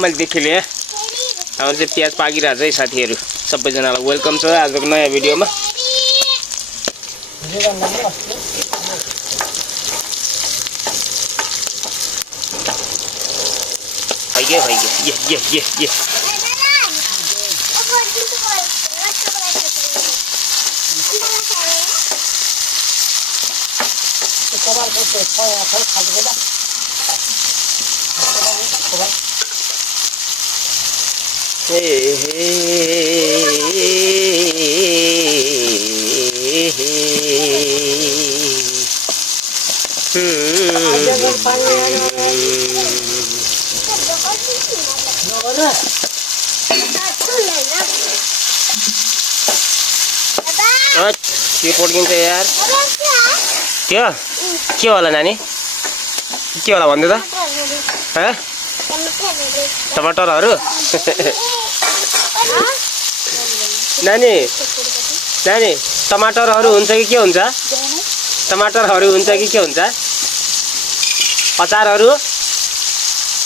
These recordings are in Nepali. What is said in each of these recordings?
मैले देखिले हाम्रो चाहिँ प्याज पाकिरहेछ है साथीहरु सबैजनालाई वेलकम छ आजको नयाँ भिडियोमा ये के पड्किन्छ यार त्यो के होला नानी के होला भन्दै त ह टमाटरहरु नानी टमाटरहरु हुन्छ कि के हुन्छ टमाटरहरु हुन्छ कि के हुन्छ अचारहरु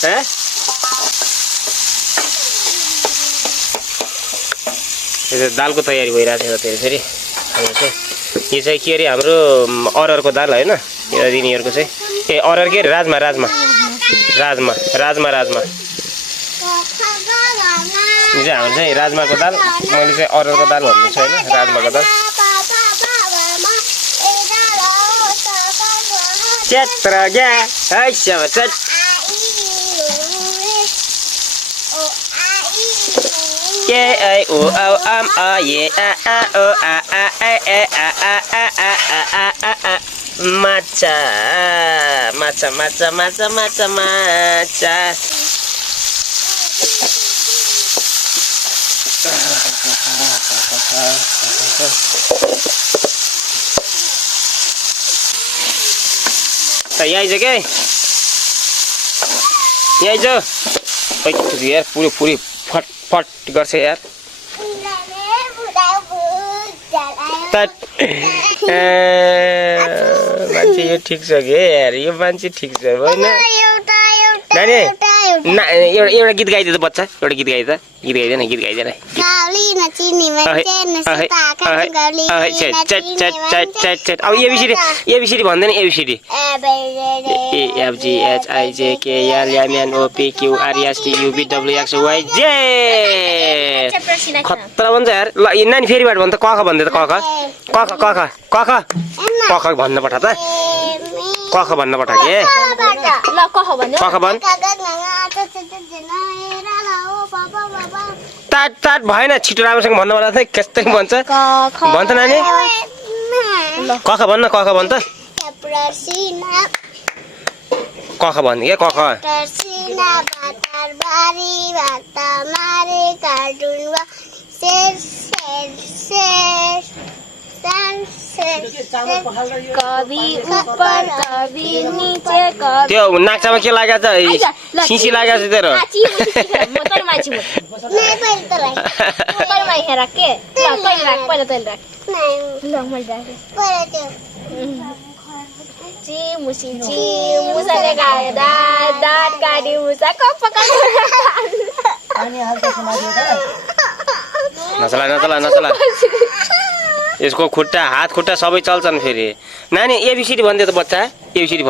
ह यो दालको तयारी भइराछ फेरि यो चाहिँ के अरे हाम्रो अररको दाल हैन यो दिनीहरुको चाहिँ ए अरर के राजमा यो चाहिँ हाम्रो चाहिँ राजमाको दाल मैले चाहिँ अररको दाल भन्दै छु हैन राजमाको दाल चेत्र गे है सब के आई ओ औ आम आ ये आ ओ आ ए आ मच्छा त यही छ के यही छ यार पुरै फट गर्छ यार मान्छे यो ठिक छ के यार यो मान्छे ठिक छ हैन नानी एउटा गीत गाइदे त बच्चा एउटा गीत गाइदे अब एबीसीडी भन्दैन एबीसीडी खतरा भन्छ यार ल नानी फेरिबाट भन्छ क ख भन्दै त क ख भन्न पठा त क ख भन्न पठा के ल क ख भन्नु क ख भन् तात भएन छिटो राम्रोसँग भन्नु पर्छ त कस्तै भन्छ भन्छ नानी क ख भन्न क ख भन् त क ख भन् के क ख कभी ऊपर कभी नीचे कभी त्यो नाक्सामा के लागेछ सिसी लागेछ तेरो मोटर माछी नहीं पहिले त राख मोटर मा हेर के ल पहिले राख ल मैले राखे पहिले त्यो मुसाले गायो दात गाडी मुसा कपका पानी हाल्दै समादियो त नचला यसको खुट्टा हात खुट्टा सबै चल्छन् फेरि नानी एबीसीडी भन्दै त बच्चा एबीसीडी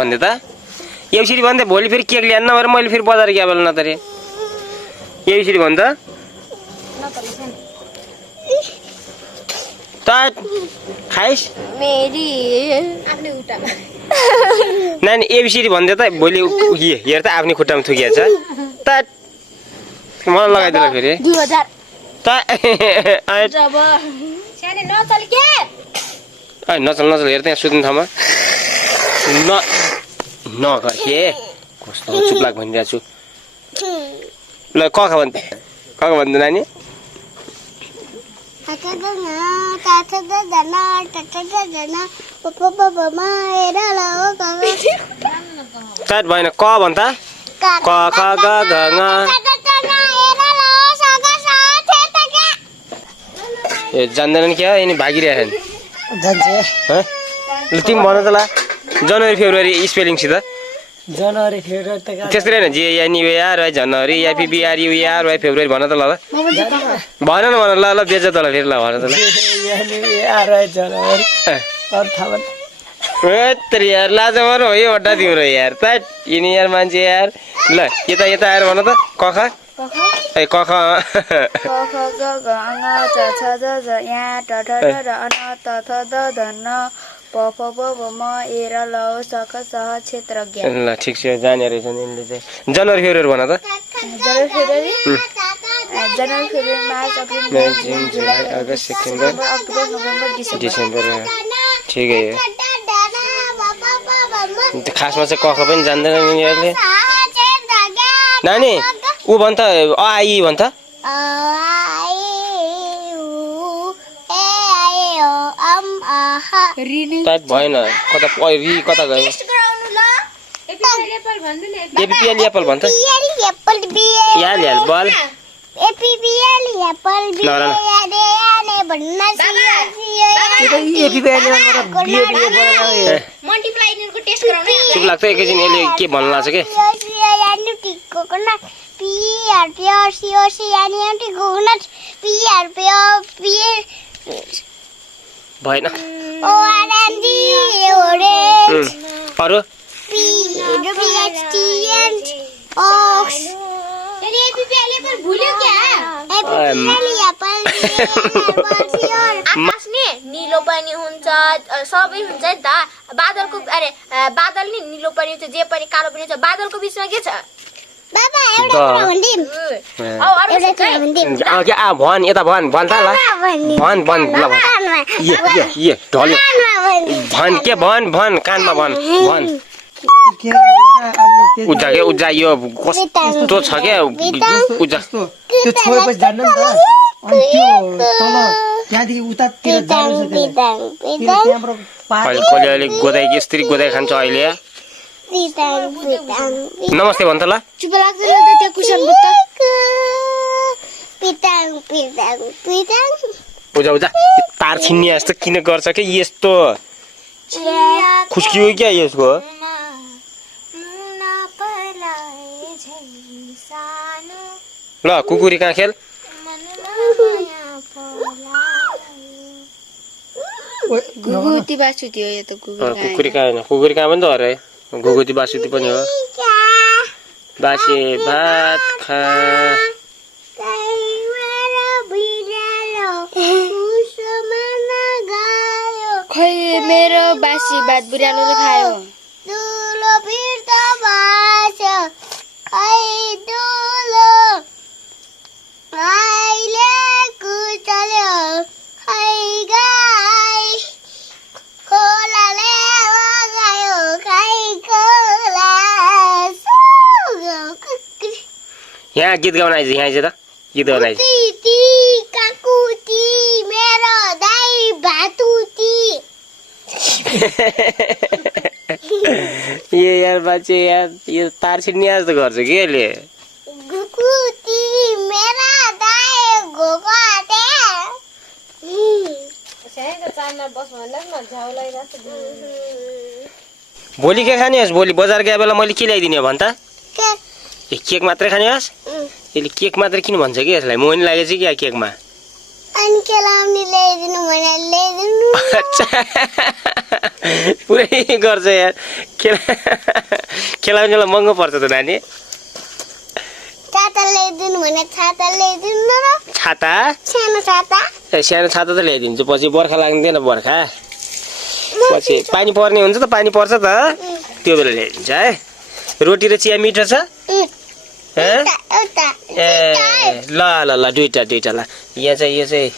भन्दै भोलि फेरि केक ल्यान्न भएर मैले फेरि बजार गए बेला नतरे एबीसीडी भन् त खाइस मेरी आफ्नै उठा नानी एबीसीडी भन्दै त भोलि हेर त आफ्नै खुट्टामा थुकिएछ त मलाई लगाइदिला फेरि 2000 त जब साने नचल के ए नचल हेर त्यहाँ सुत्ने ठाउँमा नगर के कस्तो चुप्लाक भनिरहेको छु ल क ख भन्छ नानी काट भएन क भन् त क ख ग घ ङ ए जान्दैनन् क्या यिनी भागिरहेछन् जान्छ ल तिमी भन त ल जनवरी फेब्रुअरी स्पेलिङ सित जनवरी फेब्रुअरी त त्यसरी होइन जे या न्यु इयर है जनवरी या बिआर यु इयर है फेब्रुअरी भन त ल भन न भन ल बेच त ल फेरि ल भन त ल जनवरी अरू थाहा भएन यत्रो यार लाज मर हो यो अड्डा तिम्रो यार त इयर मान्छे यार ल यता यता आएर भन त कख ए कख ख ग घ ङ च छ ज झ या ट ठ ड ढ न त थ द ध न प फ ब भ म ए र ल ओ स ख स ह क्षेत्रज्ञ ल ठिक छ जाने रहेछ नि यिनले चाहिँ जनवरी फेब्रुअरी भन त जनवरी फेब्रुअरी मार्च अप्रिल मे जुन जुलाई अगस्त सेप्टेम्बर अक्टोबर नोभेम्बर डिसेम्बर ठिकै हो खासमा चाहिँ कख पनि जान्दैन यिनीहरूले नानी ऊ भन् त अ आई भन् त टाइप भएन कता रि कता गयो एपिपिएल एप्पल भन् त याल याल बल चुप लाग्छ एकैछिन यसले के भन्नु लाग्छ के भएन अरू नीलो पनि हुन्छ सबै हुन्छ नि त बादलको अरे बादल नि नीलो पनि हुन्छ जे पनि कालो पनि हुन्छ बादलको बिचमा के छ भन यता भन भन त ल भन भन ल ढल्यो भन के भन भन कानमा भन भन उज्जा के उज्जा यो कस्तो छ क्या उज्जा त्यो छोएपछि जान्नु नि त अनि त्यो तल त्यहाँदेखि उतातिर जानु अहिले अलिक गोदाइ यसरी गोदाइ खान्छ अहिले नमस्ते भन त ल चुप लाग्दैन त त्यो कुसन उजा उजा तार छिन्ने जस्तो किन गर्छ के यस्तो खुस्कियो क्या यसको ल कुकुरी कहाँ खेल गुगुती बासुती हो यो त कुकुरी कहाँ होइन कुकुरी कहाँ पनि त अरे गुगुती बासुती पनि हो बासे भात खा खै मेरो बासी भात बुढालोले खायो यहाँ गीत गाउन आइज यहाँ आइज त गीत गाउन आइज ये यार बाचे यार यो तार छिन्ने जस्तो गर्छ कि यसले भोलि के खाने होस् भोलि बजार गए बेला मैले के ल्याइदिने हो भन् त केक मात्रै खाने होस् यसले केक मात्रै किन भन्छ कि यसलाई मोहनी लागेछ कि केकमा पुरै गर्छ यार खेलाउनेलाई महँगो पर्छ त नानी छाता सानो छाता त ल्याइदिन्छु पछि बर्खा लाग्दैन बर्खा पछि पानी पर्ने हुन्छ त पानी पर्छ त त्यो बेला ल्याइदिन्छ है रोटी र चिया मिठो छ ए ल ल ल दुईटा दुईटा ल यहाँ चाहिँ यो चाहिँ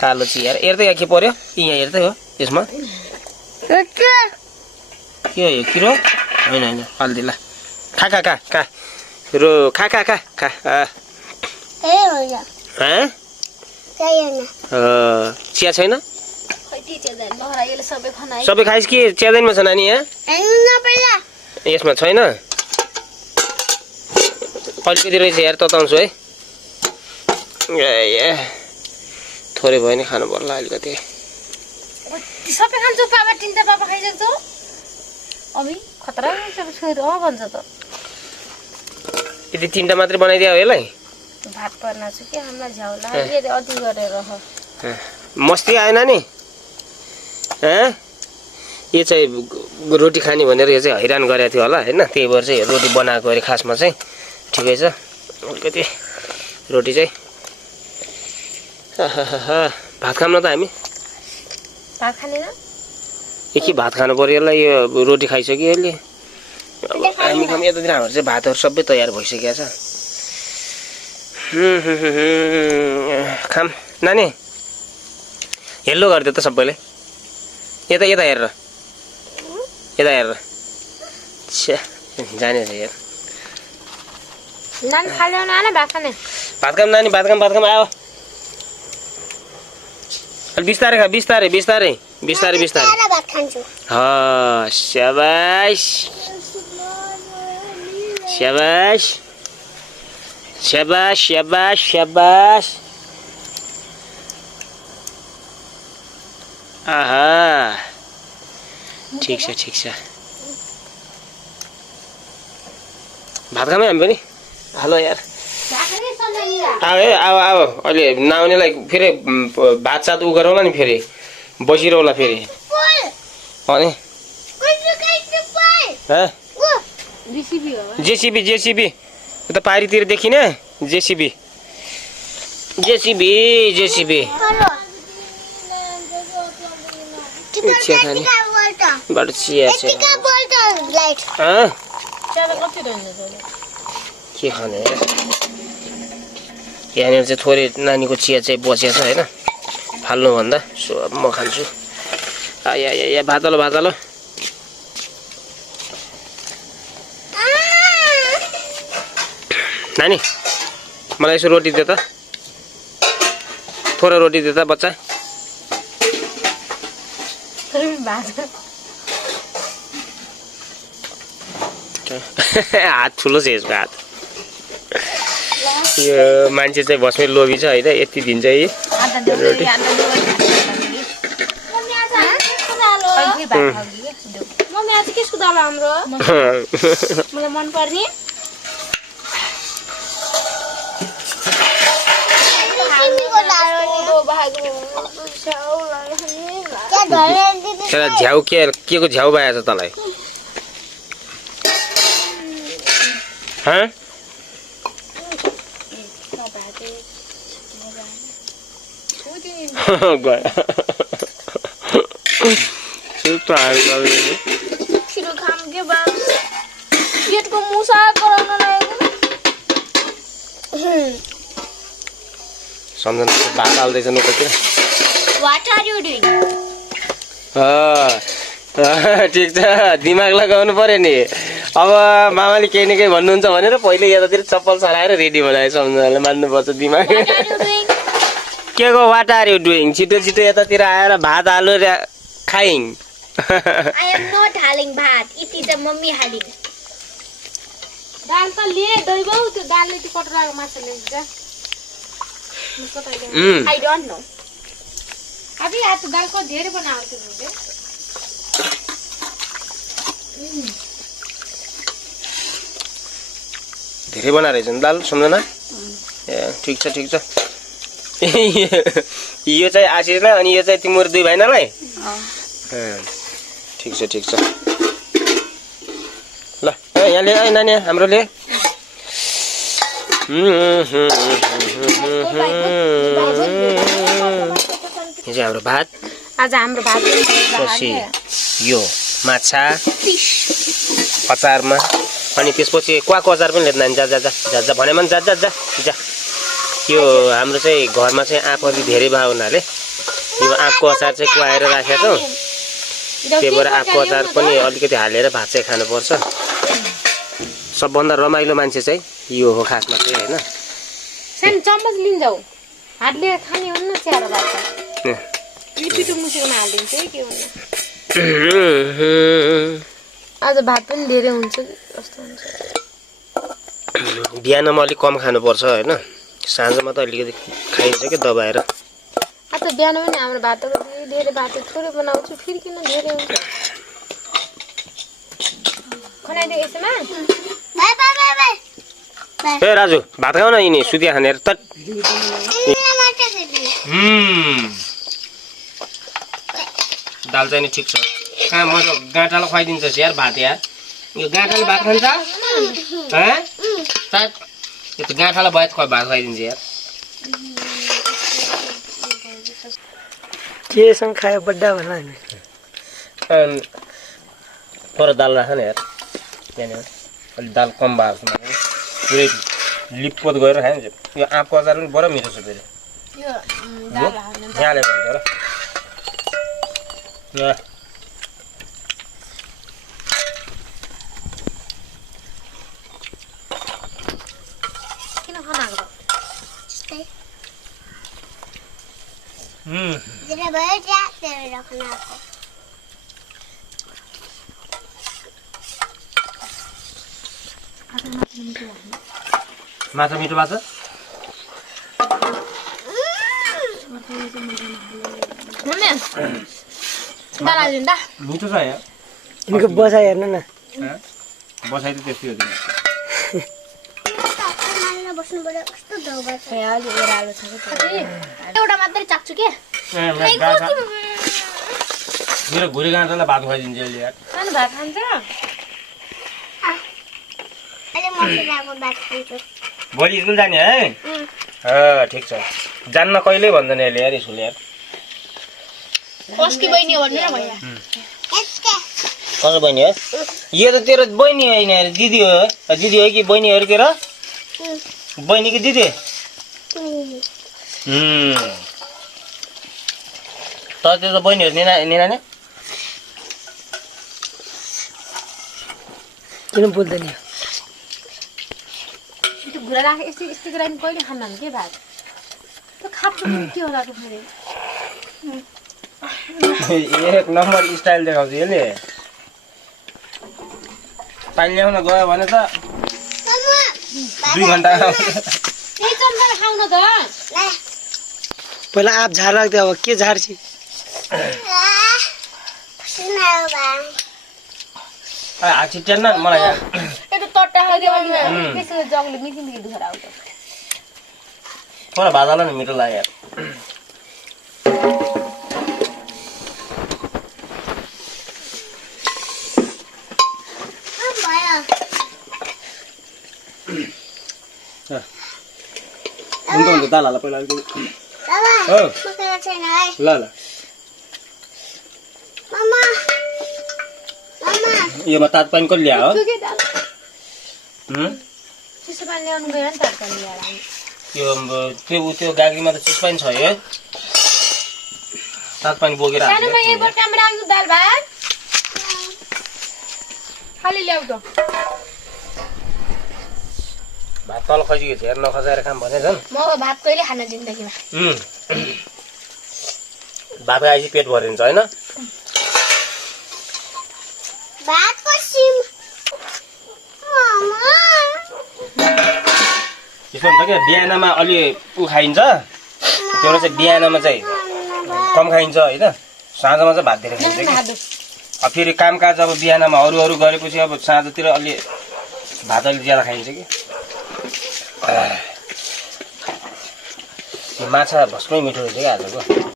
कालो चिया हेर्दै यहाँ के पर्यो यहाँ हेर्दै हो यसमा के हो यो किरो होइन होइन हल्दी ल खा खा खा खा रो खा खा खा खा चिया छैन सबै खाइस् कि च्यादैनमा छ नानी यहाँ यसमा छैन अलिकति रहेछ यार तताउँछु है ए थोरै भयो नि खानु पर्ला अलिकति सबै खान्छौ पापा तिनटा पापा खाइसक्छौ अभी खतरा सब छोरी भन्छ त यति 3टा मात्रै बनाइदियो यसलाई भात पर्न छु के हामीलाई झ्याउला ये अति गरेर मस्ती आएन नि यो चाहिँ रोटी खाने भनेर यो चाहिँ हैरान गरेको थियो होला हैन त्यही भएर चाहिँ रोटी बनाएको अरे खासमा चाहिँ ठिकै छ अलिकति रोटी चाहिँ भात खाम न त हामी भात खाने न के भात खानु पर्यो यसलाई यो रोटी खाइसक्यो यसले हामी खाम यतातिर हाम्रो चाहिँ भातहरू सबै तयार भइसकेको छ खाम नानी हेल्लो गरिदियो त सबैले यता यता हेरेर यता हेरेर जाने छ यार नानी खाले न भात खाने भात खाम नानी भात खाम आयो अलि बिस्तारै खा बिस्तारै बिस्तारै बिस्तारै बिस्तारै भात खान्छु शाबाश शाबाश शाबाश शाबाश शाबाश आहा ठिक छ भात खामै हामी पनि हेलो यार अब अहिले नआउनेलाई फेरि भात सात उ गरौँला नि फेरि बसिरहला फेरि अनि जेसीबी जेसीबी उता पारीतिर देखिने जेसीबी जेसीबी जेसीबी चिया खाने बाट चिया छ के खाने यहाँनिर चाहिँ थोरै नानीको चिया चाहिँ बसेको छ होइन फाल्नुभन्दा सो अब म खान्छु या भातलो भातलो नानी मलाई यसो रोटी दे त थोरै रोटी दे त बच्चा हात ठुलो छ यसको हात यो मान्छे चाहिँ बस्मै लोभी छ होइन यति दिन्छ है रोटी मलाई मन पर्ने झ्याउ के को झ्याउ भएछ तँलाई सम्झना भात हाल्दैछ नोकतिर ठिक छ दिमाग लगाउनु पर्यो नि अब मामाले केही न केही भन्नुहुन्छ भनेर पहिले यतातिर चप्पल सराएर रेडी बनायो सम्झनाले मान्नुपर्छ दिमाग के को वाट आर यु डुइङ छिटो छिटो यतातिर आएर भात हाल्नु र खाइङ I am not having bhat. It is a mummy having. दाल त लिए दैबौ त्यो दालले त्यो कटराको माछा ल्याउँछ I don't know. अभी आज दाल को धेरै बनाउँछ मुझे धेरै बना रहेछ नि दाल सम्झना ए ठिक छ यो चाहिँ आशिषलाई अनि यो चाहिँ तिम्रो दुई भाइनालाई ठिक छ ल यहाँ ले नानी हाम्रो ले हाम्रो भात आज हाम्रो भात पछि यो माछा अचारमा अनि त्यसपछि क्वाको अचार पनि लिएर नानी जा भने मन जा यो हाम्रो चाहिँ घरमा चाहिँ आँप अलि धेरै भयो हुनाले यो आँपको अचार चाहिँ कुहाएर राखेको छौँ त्यही भएर आँपको अचार पनि अलिकति हालेर भात चाहिँ खानुपर्छ सबभन्दा रमाइलो मान्छे चाहिँ यो हो खासमा चाहिँ होइन सानो चम्मच लिन्छौ हातले खाने हो न च्यारो भात पिटो मुसेकोमा हालिदिन्छ है के भन्नु आज भात पनि धेरै हुन्छ कस्तो हुन्छ बिहानमा अलिक कम खानुपर्छ होइन साँझमा त अलिकति खाइन्छ कि दबाएर आज बिहान पनि हाम्रो भात धेरै भात थोरै बनाउँछु फेरि किन धेरै हुन्छ खनाइदियो यसमा बाई बाई बाई बाई ए राजु भात खाऊ न यिनी सुतिया खानेर त दाल चाहिँ नि ठिक छ कहाँ म त गाँठालाई खुवाइदिन्छ यार भात यार यो गाँठाले भात खान्छ यो त गाँठालाई भात खुवाइदिन्छ यार केसँग खायो बड्डा भन नि पर दाल राख न यार त्यहाँनिर अलिक दाल कम भएको छ पुरै लिपपोत गरेर खाइन्छ यो आँपको अचार पनि बडो मिठो छ फेरि यो दाल हाल्नु यहाँले भन्छ र किन खनाएको जरा भयो त्यहाँ राख्नको माछा मिठो भएको छ मम्मी दाल हाल्दिनु त मिठो छ यार यिनको बसाइ हेर्नु न बसाइ त त्यस्तै हो बस्नु पर्यो कस्तो दौबा छ एउटा मात्रै चाख्छु के मेरो घुरी गाँठालाई भात खुवाइदिन्छ अहिले यार सानो भात खान्छ अहिले मसलाको भात खान्छु भोलि स्कुल जाने है ठिक छ जान्न कहिले भन्दैन यसले यार स्कुल यार कसकी बहिनी हो भन्नु न भैया कसको बहिनी हो यो त तेरो बहिनी होइन यार दिदी हो दिदी हो कि बहिनी हो तेरो बहिनी कि दिदी तर त्यो त बहिनी हो निना नि किन बोल्दैन त्यो घुरा राखे यस्तै गराइन् कहिले खान्न के भात त्यो खाप्नु के होला त फेरि एक नम्बर स्टाइल देखाउँछ यसले पानी ल्याउन गयो भने त 2 घन्टा त्यही चम्चाले खाउन त पहिला आप झार लाग्थ्यो अब के झार्छ हात छिट्यान्न मलाई यहाँ त्यो टट्टा खाइदियो भने त्यसो जगले मिठी दुखेर आउँछ मलाई भात हाल्न नि मिठो लाग्यो यार हुन्छ दाल हाल पहिला ल ल योमा तात पानी कसले ल्यायो चिसो पानी ल्याउनु गयो नि त पानी ल्याएर त्यो गाग्रीमा त चिसो पानी छ है तात पानी बोकेर सानोमा एक बट्टामा राख्नु दाल भात खाली ल्याउ त भात तल खसिएको छ हेर नखसाएर काम भने झन् म भात कहिले खान जिन्दगीमा भात खाएपछि पेट भरिन्छ होइन भातको सिम त्यसो हुन्छ क्या बिहानमा अलि खाइन्छ त्यो चाहिँ बिहानमा चाहिँ कम खाइन्छ होइन साँझमा चाहिँ भात धेरै खाइन्छ कि अब फेरि कामकाज अब बिहानमा अरू गरेपछि अब साँझतिर अलि भात अलिक ज्यादा खाइन्छ कि माछा भस्मै मिठो रहेछ क्या आजको